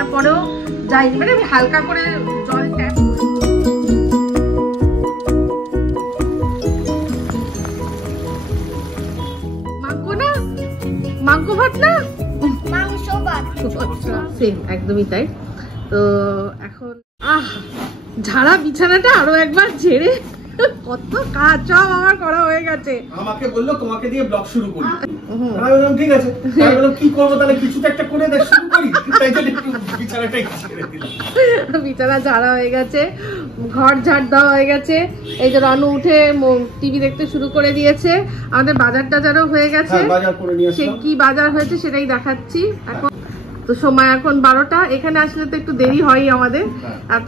ধোয়ার পরেও যাইনি, মানে আমি হালকা করে জল ট্যাপ মাংস ভাত না মাংস ভাত সেম একদমই তাই। তো এখন ঝাড়া বিছানাটা আরো একবার ঝেড়ে কত কাজ সব আমার করা হয়ে গেছে। আমাকে বললো তোমাকে দিয়ে ব্লগ শুরু করি, আমি বললাম ঠিক আছে, আমি বললাম কি করবো তাহলে কিছু তো একটা করে দেখ শুরু করি, তাই জন্য একটু বিছানাটাই ছেড়ে দিলাম। বিছানা ঝাড়া হয়ে গেছে, ঘর ঝাড় দেওয়া হয়ে গেছে, এই যে রনু উঠে টিভি দেখতে শুরু করে দিয়েছে, আমাদের বাজার টাজারও হয়ে গেছে, সে কি বাজার হয়েছে সেটাই দেখাচ্ছি। এখন তো সময় এখন 12টা, এখানে আসলে তো একটু দেরি হয় আমাদের,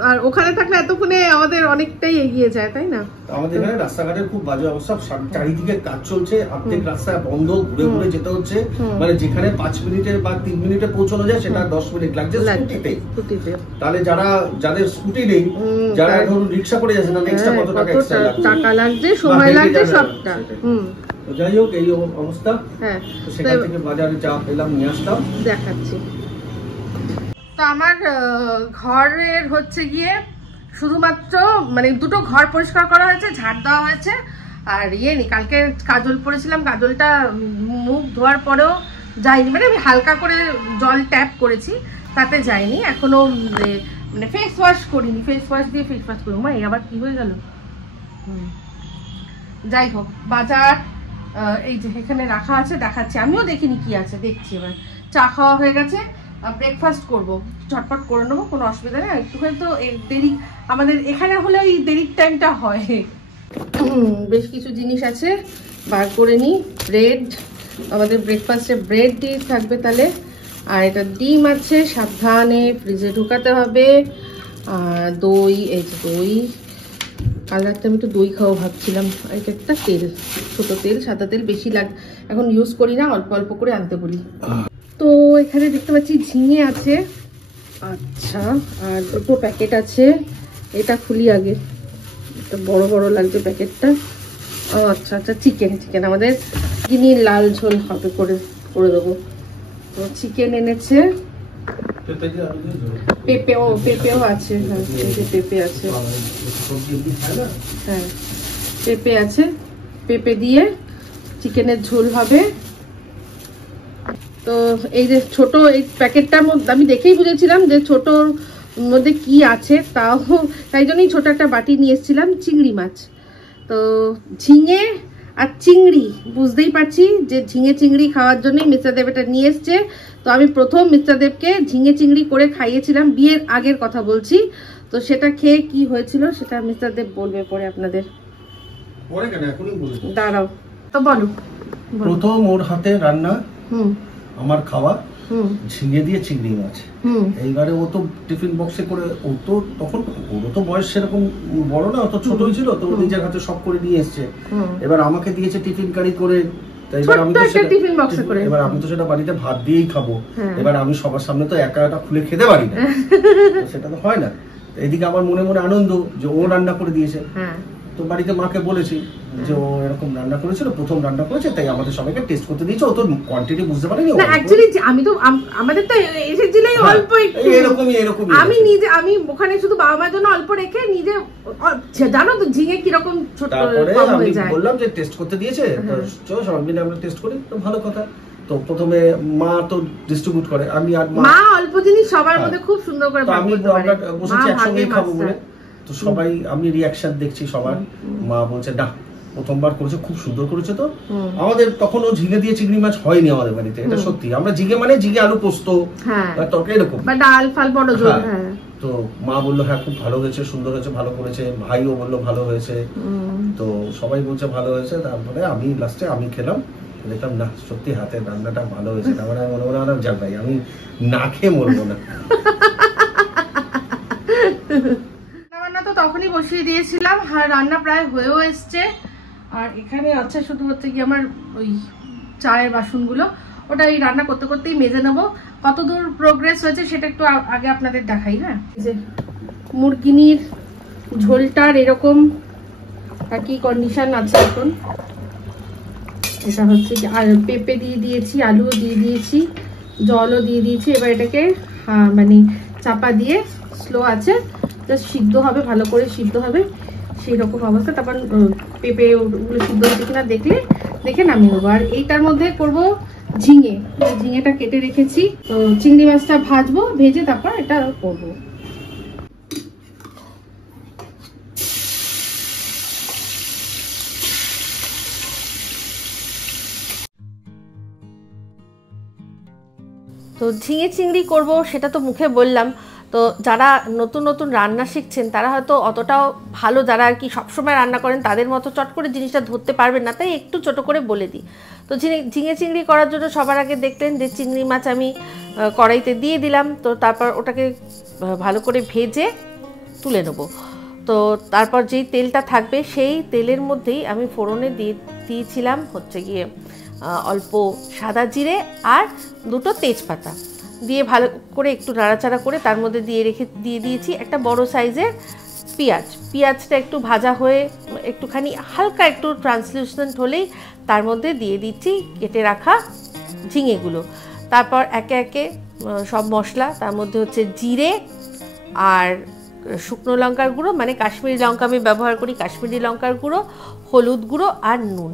আর ওখানে থাকলে এতক্ষণে আমাদের অনেকটাই এগিয়ে যায়, তাই না? আমাদের এখানে রাস্তাঘাটের খুব বাজে অবস্থা, চারিদিকে কাজ চলছে, অর্ধেক রাস্তা বন্ধ, ঘুরে ঘুরে যেতে হচ্ছে, মানে যেখানে 5 মিনিটে বা 3 মিনিটে পৌঁছানো যায় সেটা 10 মিনিট লাগছে স্কুটিতে। তাহলে যাদের স্কুটি নেই, যারা ধরুন রিক্সা করে যাচ্ছে, না এক্সট্রা কত টাকা টাকা লাগছে, সময় লাগছে সবটা। যাই হোক এই অবস্থা, সেখান থেকে বাজারে যা পেলাম নিয়ে আসলাম, দেখাচ্ছি। তো আমার ঘরের হচ্ছে গিয়ে শুধুমাত্র মানে দুটো ঘর পরিষ্কার করা হয়েছে, ঝাড় দেওয়া হয়েছে, আর নি কালকে কাজল পরেছিলাম, কাজলটা মুখ ধোয়ার পরেও যায়নি, মানে আমি হালকা করে জল ট্যাপ করেছি, তাতে যায়নি, এখনো মানে ফেস ওয়াশ করিনি, ফেস ওয়াশ দিয়ে ফেস ওয়াশ করবো। এই আবার কি হয়ে গেল? যাই হোক, বাজার এই যে এখানে রাখা আছে, দেখাচ্ছি, আমিও দেখিনি কি আছে, দেখছি। এবার চা খাওয়া হয়ে গেছে, ব্রেকফাস্ট করবো, ঝটপট করে নেবো, কোনো অসুবিধা নেই। একটুখানি তো দেরি আমাদের এখানে হলে ওই দেরির টাইমটা হয়। বেশ কিছু জিনিস আছে, বার করে নিই। ব্রেড, আমাদের ব্রেকফাস্টে ব্রেড দিয়ে থাকবে তাহলে, আর এটা ডিম আছে, সাবধানে ফ্রিজে ঢুকাতে হবে। আর দই, এই যে দই, কালারটা আমি একটু দই খাওয়া ভাবছিলাম। এটা একটা তেল, ছোট তেল, সাদা তেল বেশি এখন ইউজ করি না, অল্প অল্প করে আনতে বলি। তো এখানে দেখতে পাচ্ছি ঝিঙে আছে, আচ্ছা, আর দুটো প্যাকেট আছে, এটা খুলি আগে, এটা বড় বড় লাগছে প্যাকেটটা। আচ্ছা আচ্ছা, চিকেন আমাদের চিনি লাল ঝোল হবে করে দেবো। তো চিকেন এনেছে, পেঁপেও আছে, হ্যাঁ পেঁপে আছে, হ্যাঁ পেঁপে আছে, পেঁপে দিয়ে চিকেনের ঝোল হবে। তো এই যে ছোট এই প্যাকেটটার মধ্যে আমি দেখেই বুঝেছিলাম যে ছোটোর মধ্যে কি আছে, তাই জন্যই ছোট একটা বাটি নিয়ে এসেছিলাম। চিংড়ি মাছ, তো ঝিঙে আর চিংড়ি, বুঝতেই পারছি যে ঝিঙে চিংড়ি খাওয়ার জন্যই মিস্টার দেব এটা নিয়ে এসছে। তো আমি প্রথম মিস্টার দেবকে ঝিঙে চিংড়ি করে খাইয়েছিলাম, বিয়ের আগের কথা বলছি। তো সেটা খেয়ে কি হয়েছিল সেটা মিস্টার দেব বলবে পরে আপনাদের। দাঁড়াও, তো বলো। প্রথম ওর হাতে রান্না, আমার খাওয়া, ঝিঙে দিয়ে চিংড়ি মাছ। এইবারে ও তো টিফিন বক্সে করে, ও তো তখন ওর তো বয়স সেরকম বড় না, ও তো ছোটই ছিল, তো নিজের হাতে সব করে নিয়ে এসছে। এবার আমাকে দিয়েছে টিফিন কারি করে, এবার আমি তো সেটা বাড়িতে ভাত দিয়েই খাবো। এবার আমি সবার সামনে তো একা খুলে খেতে পারি না, সেটা তো হয় না। এদিকে আমার মনে মনে আনন্দ যে ও রান্না করে দিয়েছে। তো বাড়িতে মাকে বলেছি যে ও এরকম রান্না করেছিল, প্রথম রান্না করেছে, তাই আমাদের সবাইকে টেস্ট করতে দিয়েছে। ও তো কোয়ান্টিটি বুঝতে পারেনি, না অ্যাকচুয়ালি আমি তো আমাদের তো এসেছিলই অল্প একটু, এরকমই আমি ওখানে শুধু বাবা মায়ের জন্য অল্প রেখে নিজে, জানো তো ঝিঙে কি রকম ছোট হয়ে যায়। বললাম যে টেস্ট করতে দিয়েছে, তো চলো সবাই মিলে আমরা টেস্ট করি, তো ভালো কথা। তো প্রথমে মা তো ডিস্ট্রিবিউট করে, আমি আর মা অল্প জিনিস সবার মধ্যে খুব সুন্দর করে ভাগ করতে পারে। আমরা বসেছি একসঙ্গে খাবো বলে, তো সবাই আমি রিঅ্যাকশন দেখছি সবার। মা বলছে না প্রথমবার করেছে, খুব সুন্দর করেছে। তো আমাদের তখনও ঝিঙে দিয়ে চিংড়ি মাছ হয়নি আমাদের বাড়িতে, এটা সত্যি। আমরা ঝিঙে মানে ঝিঙে আলু পোস্ত, তরকারি এরকম, বা ডাল ফাল বড় জোর। তো মা বললো হ্যাঁ খুব ভালো হয়েছে, সুন্দর হয়েছে, ভালো করেছে। ভাইও বললো ভালো হয়েছে, তো সবাই বলছে ভালো হয়েছে। তারপরে আমি লাস্টে আমি খেলাম, দেখলাম না সত্যি হাতের রান্নাটা ভালো হয়েছে। তারপরে আমি মনে মনে যাক ভাই আমি না খেয়ে মরবো না। রান্না তো তখনই বসিয়ে দিয়েছিলাম, আর রান্না প্রায় হয়েও এসছে। আর এখানে আছে শুধু হচ্ছে কি আমার ওই চায়ের বাসনগুলো, ওটা এই রান্না করতে করতেই মেজে নেবো। কতদূর প্রোগ্রেস হয়েছে সেটা একটু আগে আপনাদের দেখাই। হ্যাঁ, যে মুরগিনির ঝোলটার এরকম কি কন্ডিশন আছে এখন, এটা হচ্ছে কি, আর পেঁপে দিয়ে দিয়েছি, আলুও দিয়ে দিয়েছি, জলও দিয়ে দিয়েছি। এবার এটাকে মানে চাপা দিয়ে স্লো আছে, জাস্ট সিদ্ধ হবে, ভালো করে সিদ্ধ হবে সেই রকম অবস্থা। তারপর পেঁপে ওগুলো সিদ্ধ হচ্ছে কিনা দেখে নামিয়ে নেবো। আর এইটার মধ্যে করব ঝিঙে, ঝিঙেটা কেটে রেখেছি। তো চিংড়ি মাছটা ভাজবো, ভেজে তারপর এটা করবো। তো ঝিঙে চিংড়ি করব সেটা তো মুখে বললাম। তো যারা নতুন নতুন রান্না শিখছেন তারা হয়তো অতটাও ভালো, যারা আর কি সবসময় রান্না করেন তাদের মতো চট করে জিনিসটা ধরতে পারবেন না, তাই একটু ছোট করে বলে দিই। তো ঝিঙে চিংড়ি করার জন্য সবার আগে দেখলেন যে চিংড়ি মাছ আমি কড়াইতে দিয়ে দিলাম। তো তারপর ওটাকে ভালো করে ভেজে তুলে নেব। তো তারপর যেই তেলটা থাকবে সেই তেলের মধ্যেই আমি ফোড়নে দিয়েছিলাম হচ্ছে গিয়ে অল্প সাদা জিরে আর 2টো তেজপাতা দিয়ে ভালো করে একটু নাড়াচাড়া করে তার মধ্যে দিয়ে দিয়েছি একটা বড় সাইজের পেঁয়াজটা একটু ভাজা হয়ে একটুখানি হালকা একটু ট্রান্সলুসেন্ট হলেই তার মধ্যে দিয়ে দিচ্ছি কেটে রাখা ঝিঙেগুলো। তারপর একে একে সব মশলা, তার মধ্যে হচ্ছে জিরে আর শুকনো লঙ্কার গুঁড়ো, মানে কাশ্মীরি লঙ্কা আমি ব্যবহার করি, কাশ্মীরি লঙ্কার গুঁড়ো, হলুদ গুঁড়ো আর নুন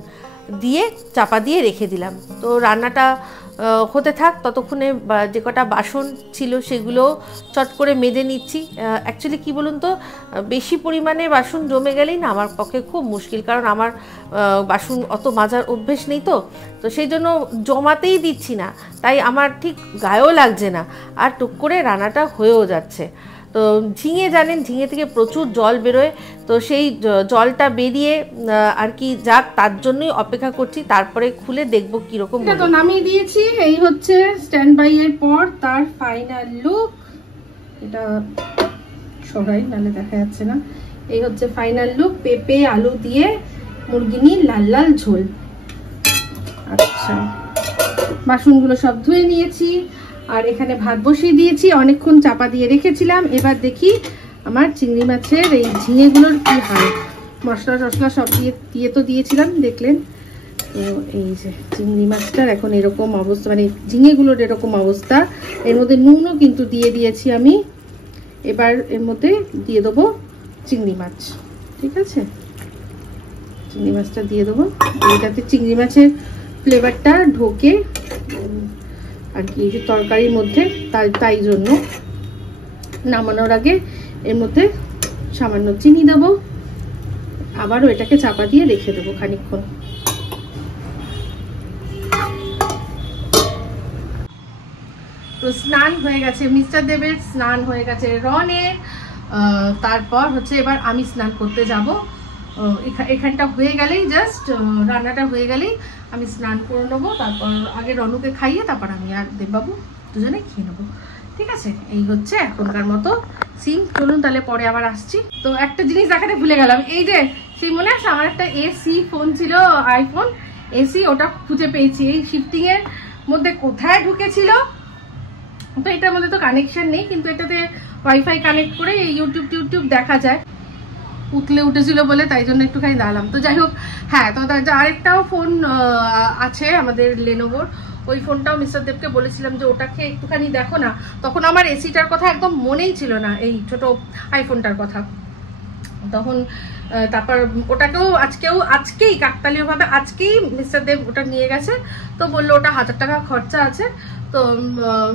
দিয়ে চাপা দিয়ে রেখে দিলাম। তো রান্নাটা হতে থাক, ততক্ষণে যে কটা বাসন ছিল সেগুলো চট করে মেজে নিচ্ছি। অ্যাকচুয়ালি কি বলুন তো, বেশি পরিমাণে বাসন জমে গেলেই না আমার পক্ষে খুব মুশকিল, কারণ আমার বাসন অত মাজার অভ্যেস নেই। তো সেই জন্য জমাতেই দিচ্ছি না, তাই আমার ঠিক গায়েও লাগছে না, আর টুক করে রান্নাটা হয়েও যাচ্ছে। তো ঝিঙে জানেন, ঝিঙে থেকে প্রচুর জল বেরোয়, তো সেই জলটা বেরিয়ে আর কি যাক, তার জন্যই অপেক্ষা করছি, তারপরে খুলে দেখবো কিরকম। তো নামিয়ে দিয়েছি, এই হচ্ছে স্ট্যান্ড বাই এর পর তার ফাইনাল লুক। এটা সবাই নালে দেখা যাচ্ছে না, এই হচ্ছে ফাইনাল লুক। পেঁপে আলু দিয়ে মুরগিনির লাল লাল ঝোল। আচ্ছা, বাসনগুলো সব ধুয়ে নিয়েছি, আর এখানে ভাত বসিয়ে দিয়েছি, অনেকক্ষণ চাপা দিয়ে রেখেছিলাম। এবার দেখি আমার চিংড়ি মাছের এই ঝিঙেগুলোর কি হয়। মশলা টশলা সব দিয়ে তো দিয়েছিলাম, দেখলেন। তো এই যে চিংড়ি মাছটার এখন এরকম অবস্থা, মানে ঝিঙেগুলোর এরকম অবস্থা। এর মধ্যে নুনও কিন্তু দিয়ে দিয়েছি আমি। এবার এর মধ্যে দিয়ে দেবো চিংড়ি মাছ, ঠিক আছে? চিংড়ি মাছটা দিয়ে দেবো, এটাতে চিংড়ি মাছের ফ্লেভারটা ঢোকে আর কি এই যে তরকারির মধ্যে, তাই জন্য নামানোর আগে এর মধ্যে সামান্য চিনি দেবো, আবারও এটাকে চাপা দিয়ে রেখে দেবো খানিকক্ষণ। তো স্নান হয়ে গেছে, মিস্টার দেবের স্নান হয়ে গেছে, রনের, তারপর হচ্ছে এবার আমি স্নান করতে যাব। এখানটা হয়ে গেলেই, জাস্ট রান্নাটা হয়ে গেলেই আমি স্নান করে নেবো। তারপর আগে রনুকে খাইয়ে তারপর আমি আর দেববাবু দুজনে খেয়ে নেবো, ঠিক আছে? এই হচ্ছে এখনকার মতো সিন। চলুন তাহলে পরে আবার আসছি। তো একটা জিনিস দেখাতে ভুলে গেলাম, এই যে সেই মনে আছে আমার একটা এসি ফোন ছিল, আইফোন এসি, ওটা খুঁজে পেয়েছি। এই শিফটিং এর মধ্যে কোথায় ঢুকেছিল, তো এটার মধ্যে তো কানেকশন নেই, কিন্তু এটাতে ওয়াইফাই কানেক্ট করে ইউটিউব দেখা যায়। উঠলে উঠেছিল বলে তাই জন্য একটুখানি দাঁড়ালাম। তো যাই হোক, হ্যাঁ, তো আরেকটাও ফোন আছে আমাদের লেনোভোর, ওই ফোনটাও মিস্টার দেবকে বলেছিলাম যে ওটাকে একটুখানি দেখো না। তখন আমার এসিটার কথা একদম মনেই ছিল না, এই ছোট আইফোনটার কথা। তখন তারপর ওটাকেও আজকেই কাকতালীয়ভাবে আজকেই মিস্টার দেব ওটা নিয়ে গেছে। তো বললো ওটা 1000 টাকা খরচা আছে। তো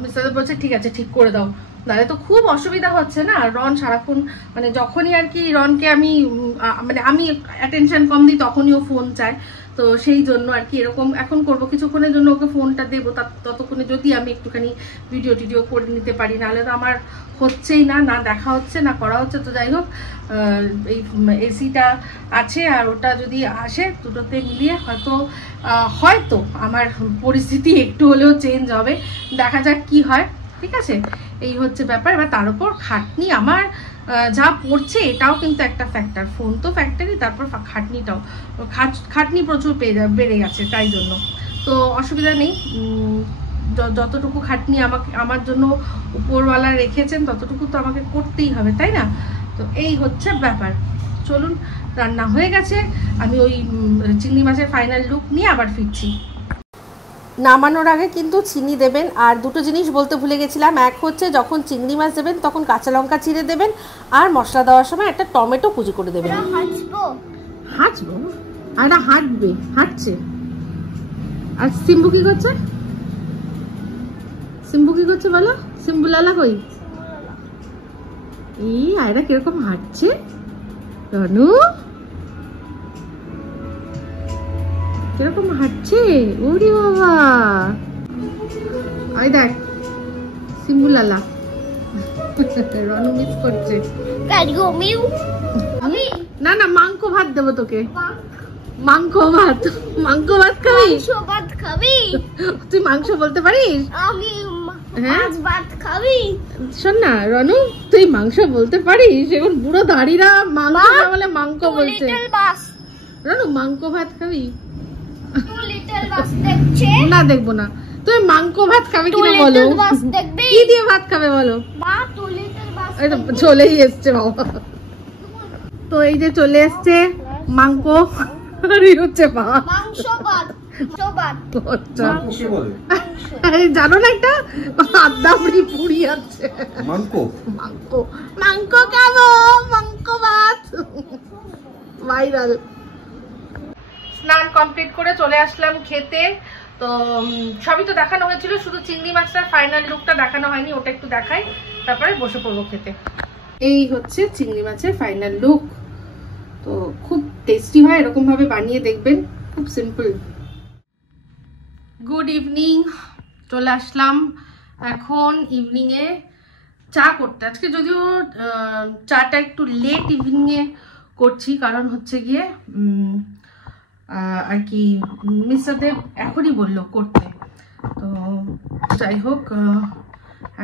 মিস্টার দেব বলছে ঠিক আছে, ঠিক করে দাও। দাদা তো খুব অসুবিধা হচ্ছে না, রন সারাক্ষণ মানে যখনই আর কি রনকে আমি অ্যাটেনশন কম দিই তখনই ও ফোন চায়। তো সেই জন্য আর কি এরকম এখন করবো, কিছুক্ষণের জন্য ওকে ফোনটা দেবো, ততক্ষণে যদি আমি একটুখানি ভিডিও করে নিতে পারি, নাহলে তো আমার হচ্ছেই না দেখা হচ্ছে না করা হচ্ছে। তো যাই হোক, এই এসিটা আছে আর ওটা যদি আসে, দুটোতে মিলিয়ে হয়তো আমার পরিস্থিতি একটু হলেও চেঞ্জ হবে, দেখা যাক কি হয়, ঠিক আছে? এই হচ্ছে ব্যাপার। এবার তার উপর খাটনি আমার যা পড়ছে, এটাও কিন্তু একটা ফ্যাক্টর। ফোন তো ফ্যাক্টরই, তারপর খাটনি প্রচুর বেড়ে গেছে, তাই জন্য তো অসুবিধা নেই। যতটুকু খাটনি আমার জন্য উপরওয়ালা রেখেছেন ততটুকু তো আমাকে করতেই হবে, তাই না? তো এই হচ্ছে ব্যাপার। চলুন, রান্না হয়ে গেছে, আমি ওই চিংড়ি মাছের ফাইনাল লুক নিয়ে আবার ফিরছি। নামানোর আগে কিন্তু চিনি দেবেন। আর দুটো জিনিস বলতে ভুলে গেছিলাম, এক হচ্ছে যখন চিংড়ি মাছ দেবেন তখন কাঁচা লঙ্কা চিড়ে দেবেন, আর মশলা দেওয়ার সময় একটা টমেটো কুচি করে দেবেন। হাঁচবো আর না, হাঁটবে, হাঁটছে। আর সিম্বু কি করছে? সিম্বু কি করছে বলো? সিম্বু লালা কই? এই আয়রা কিরকম হাঁটছে রনু, কিরকম হাঁটছে, ওরে বাবা। আই দেখ সিম্বু লালা। রনু মিস করছে। না না, মাংস ভাত দেবো তোকে। মাংস ভাত, মাংস ভাত খাবি? ভাত খাবি? তুই মাংস বলতে পারিস? আমি হ্যাঁ ভাত খাবি? শোন না রনু, তুই মাংস বলতে পারিস? এখন বুড়ো দাড়িরা মাংস না বলে মাংস বলছে। রনু মাংস ভাত খাবি? না দেখবো না। তুই মাংস ভাত খাবে কিনা বলো? কি দিয়ে ভাত খাবে বলো? চলেই এসছে বাবা। তো এই যে চলে এসছে মাংস, হচ্ছে ভাত। জানো না একটা আদাবড়ি পুরি আছে, মাংস খাবো, মাংস ভাত ভাইরাল। স্নান কমপ্লিট করে চলে আসলাম খেতে। তো সবই তো দেখানো হয়েছিল, শুধু চিংড়ি মাছটার ফাইনাল লুকটা দেখানো হয়নি, ওটা একটু দেখাই, তারপরে বসে পড়বো খেতে। এই হচ্ছে চিংড়ি মাছের ফাইনাল লুক। তো খুব টেস্টি হয়, এরকম ভাবে বানিয়ে দেখবেন, খুব সিম্পল। গুড ইভিনিং, চলে আসলাম এখন ইভিনিংয়ে চা করতে। আজকে যদিও চাটা একটু লেট ইভিনিংয়ে করছি, কারণ হচ্ছে গিয়ে আর কি মিস্টার দেব এখনই বললো করতে। তো যাই হোক,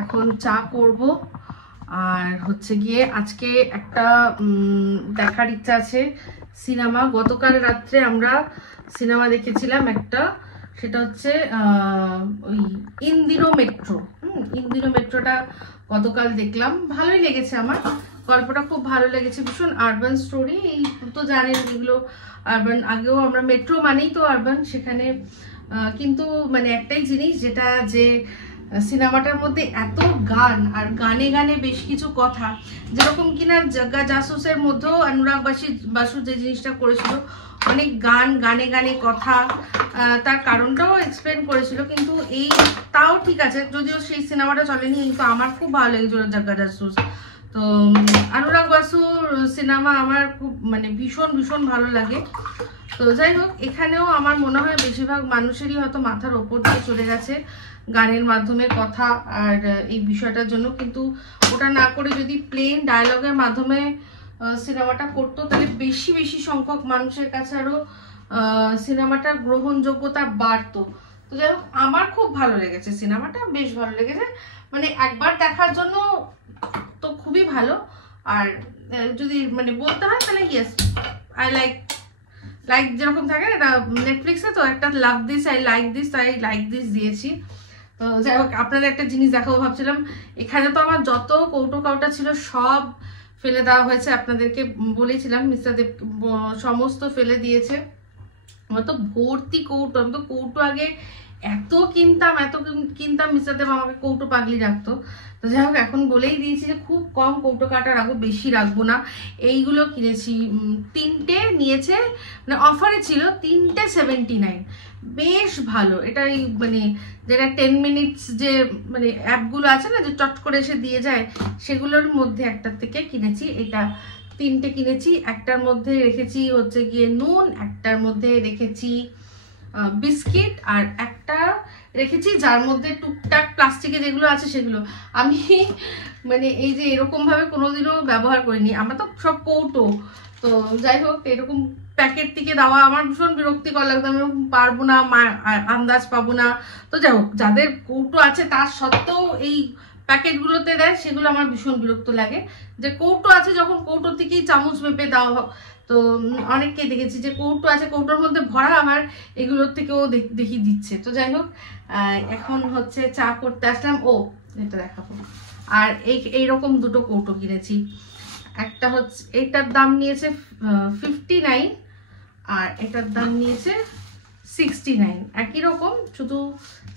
এখন চা করব। আর হচ্ছে গিয়ে আজকে একটা দেখার ইচ্ছা আছে সিনেমা। গতকাল রাত্রে আমরা সিনেমা দেখেছিলাম একটা, সেটা হচ্ছে ওই ইন্দিরা মেট্রো। ইন্দিরা মেট্রোটা গতকাল দেখলাম, ভালোই লেগেছে আমার, গল্পটা খুব ভালো লেগেছে, ভীষণ আরবান স্টোরি। এই তো জানেন এগুলো আরবান, আগেও আমরা মেট্রো মানেই তো আরবান, সেখানে কিন্তু মানে একটাই জিনিস, যেটা যে সিনেমাটার মধ্যে এত গান, আর গানে গানে বেশ কিছু কথা, যেরকম কিনা জগ্গা জাসুসের মধ্যেও অনুরাগ বাসু যে জিনিসটা করেছিল, অনেক গান, গানে গানে কথা, তার কারণটাও এক্সপ্লেন করেছিল। কিন্তু এই তাও ঠিক আছে, যদিও সেই সিনেমাটা চলেনি, কিন্তু আমার খুব ভালো লেগেছিল জগ্গা জাসুস। তো অনুরাগ বাসুর সিনেমা আমার খুব মানে ভীষণ ভীষণ ভালো লাগে। তো যাই হোক, এখানেও আমার মনে হয় বেশিরভাগ মানুষেরই হয়তো মাথার ওপর দিয়ে চলে গেছে গানের মাধ্যমে কথা আর এই বিষয়টার জন্য। কিন্তু ওটা না করে যদি প্লেন ডায়লগের মাধ্যমে সিনেমাটা করতো, তাহলে বেশি বেশি সংখ্যক মানুষের কাছে আরো সিনেমাটার গ্রহণযোগ্যতা বাড়তো। তো যাই হোক, আমার খুব ভালো লেগেছে সিনেমাটা, বেশ ভালো লেগেছে, মানে একবার দেখার জন্য তো খুবই ভালো। আর যদি মানে বলতে হয় তাহলে ইয়েস, আই লাইক যেরকম থাকে এটা নেটফ্লিক্সে তো একটা love this, I like this, তাই লাইক দিস দিয়েছি। তো যাই হোক, আপনাদের একটা জিনিস দেখাবো ভাবছিলাম, এখানে তো আমার যত কৌটো কাউটা ছিল সব ফেলে দেওয়া হয়েছে, আপনাদেরকে বলেছিলাম মিস্টার দেব সমস্ত ফেলে দিয়েছে। আমার তো ভর্তি কৌটো, আমি তো কৌটো আগে এত কিনতাম, মিস্টার দেব আমাকে কৌটো পাগলি রাখতো। তো যাই হোক, এখন বলেই দিয়েছি যে খুব কম কৌটো কাটা রাখবো, বেশি রাখবো না। এইগুলো কিনেছি, 3টে নিয়েছে, মানে অফারে ছিল 3টে 79, বেশ ভালো। এটাই মানে যেটা 10 মিনিটস যে মানে অ্যাপগুলো আছে না, যে চট করে এসে দিয়ে যায়, সেগুলোর মধ্যে একটা থেকে কিনেছি। এটা 3টে কিনেছি, একটার মধ্যে রেখেছি হচ্ছে গিয়ে নুন, একটার মধ্যে রেখেছি বিস্কিট, আর একটা রেখেছি যার মধ্যে টুকটাক প্লাস্টিকে যেগুলো আছে সেগুলো। আমি মানে এই যে এরকম ভাবে কোনোদিনও ব্যবহার করিনি, আমরা তো সব কৌটো। তো যাই হোক, এরকম প্যাকেট থেকে দেওয়া আমার ভীষণ বিরক্তিকর লাগতো, আমি পারবো না, আন্দাজ পাবো না। তো যাই হোক, যাদের কৌটো আছে তার সত্ত্বেও এই প্যাকেটগুলোতে দেয়, সেগুলো আমার ভীষণ বিরক্ত লাগে। যে কৌটো আছে, যখন কৌটো থেকেই চামচ মেপে দেওয়া, তো অনেককেই দেখেছি যে কৌটো আছে, কৌটোর মধ্যে ভরা, আমার এগুলোর থেকেও দেখি দিচ্ছে। তো যাই হোক, এখন হচ্ছে চা করতে আসলাম। ও এটা দেখাবো। আর এইরকম দুটো কৌটো কিনেছি, একটা হচ্ছে এটার দাম নিয়েছে 59, আর এটার দাম নিয়েছে 69 একই রকম, শুধু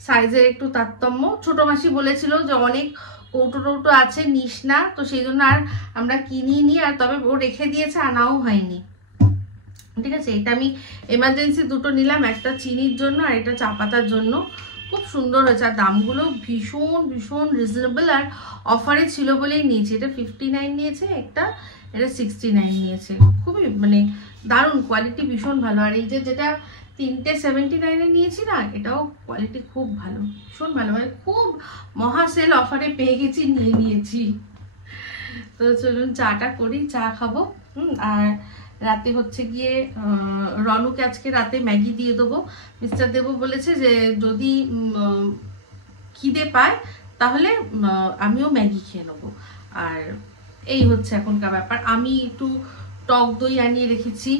সাইজের একটু তারতম্য। ছোট মাসি বলেছিল যে অনেক কৌটো টৌটো আছে নিস না, তো সেই জন্য আর আমরা কিনিনি, আর তবে ও রেখে দিয়েছে, আনাও হয়নি। ঠিক আছে, এটা আমি এমার্জেন্সি দুটো নিলাম, একটা চিনির জন্য আর এটা চা পাতার জন্য। খুব সুন্দর হয়েছে, আর দামগুলো ভীষণ ভীষণ রিজনেবল, আর অফারে ছিল বলেই নিয়েছি। এটা 59 নিয়েছে একটা, এটা 69 নিয়েছে। খুবই মানে দারুণ কোয়ালিটি, ভীষণ ভালো। আর এই যে যেটা 3টে 79-এ নিয়েছি না, এটাও কোয়ালিটি খুব ভালো, ভীষণ ভালো, মানে খুব মহা সেল অফারে পেয়ে গেছি, নিয়ে নিয়েছি। তো চলুন চাটা করি, চা খাবো। আর রাতে হচ্ছে গিয়ে রনুকে আজকে রাতে ম্যাগি দিয়ে দেবো। মিস্টার দেবো বলেছে যে যদি খিদে পায় তাহলে আমিও ম্যাগি খেয়ে নেবো। আর এই হচ্ছে এখনকার ব্যাপার। আমি একটু টক দই আনিয়ে রেখেছি,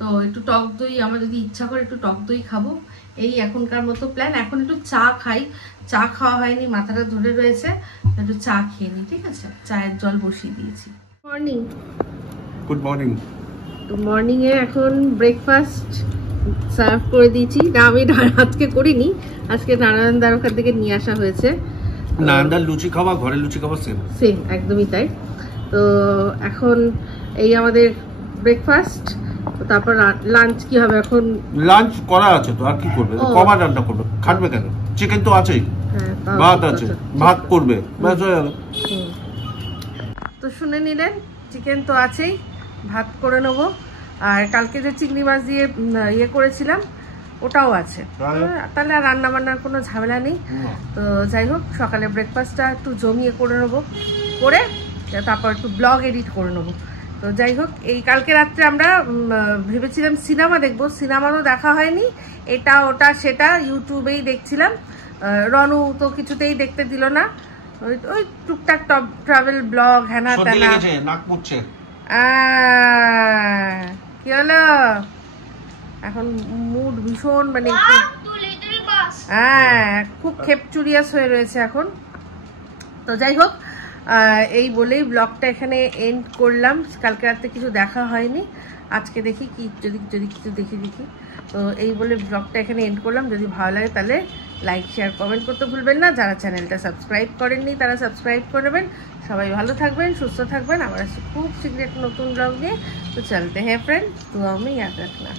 তো একটু টক দই, আমার যদি ইচ্ছা করে একটু টক দই খাবো, এই এখনকার মতো প্ল্যান। এখন একটু চা খাই, চা খাওয়া হয়নি, মাথাটা ধরে রয়েছে, একটু চা খেয়ে নিই। ঠিক আছে, চায়ের জল বসিয়ে দিয়েছি। Morning, good morning. তো মর্নিংয়ে এখন ব্রেকফাস্ট সার্ভ করে দিয়েছি। না, আমি আজকে করিনি, আজকে নারায়ণদার ওখান থেকে নিয়ে আসা হয়েছে। নারায়ণদার লুচি খাওয়া, ঘরে লুচি খাওয়া সেম একদমই তাই। তো এখন এই আমাদের ব্রেকফাস্ট, তারপর লাঞ্চ কি হবে? এখন লাঞ্চ করা আছে তো, আর কি করবে? কবার রান্না করবে? খাটবে কেন? চিকেন তো আছেই, ভাত আছে, ভাত করবে, ব্যাস হয়ে গেল। তো শুনে নিলেন, চিকেন তো আছেই, ভাত করে নেবো। আর কালকে যে চিংড়ি মাছ দিয়ে ইয়ে করেছিলাম ওটাও আছে, তাহলে আর রান্না বান্নার কোনো ঝামেলা নেই। তো যাই হোক, সকালে ব্রেকফাস্টটা একটু জমিয়ে করে নেবো, করে তারপর একটু ব্লগ এডিট করে নেবো। তো যাই হোক, এই কালকে রাত্রে আমরা ভেবেছিলাম সিনেমা দেখবো, সিনেমা তো দেখা হয়নি, এটা ওটা সেটা ইউটিউবেই দেখছিলাম। রনু তো কিছুতেই দেখতে দিল না, ওই টুকটাক ট্রাভেল ব্লগ হ্যানা ত্যানা। কি হলো? এখন মুড ভীষণ মানে খুব খেপচুরিয়াস হয়ে রয়েছে এখন। তো যাই হোক, এই বলেই ব্লগটা এখানে এন্ড করলাম। কালকে রাতে কিছু দেখা হয়নি, আজকে দেখি কি যদি কিছু দেখি। তো এই বলে ব্লগটা এখানে এন্ড করলাম। যদি ভালো লাগে তাহলে লাইক শেয়ার কমেন্ট করতে ভুলবেন না। যারা চ্যানেলটা সাবস্ক্রাইব করেননি তারা সাবস্ক্রাইব করে নেবেন। সবাই ভালো থাকবেন, সুস্থ থাকবেন। আমরা খুব শীঘ্রই একটা নতুন ব্লগ নিয়ে তো চলতে হ্যাঁ ফ্রেন্ড, তো আমি ইয়াদ রাখলাম।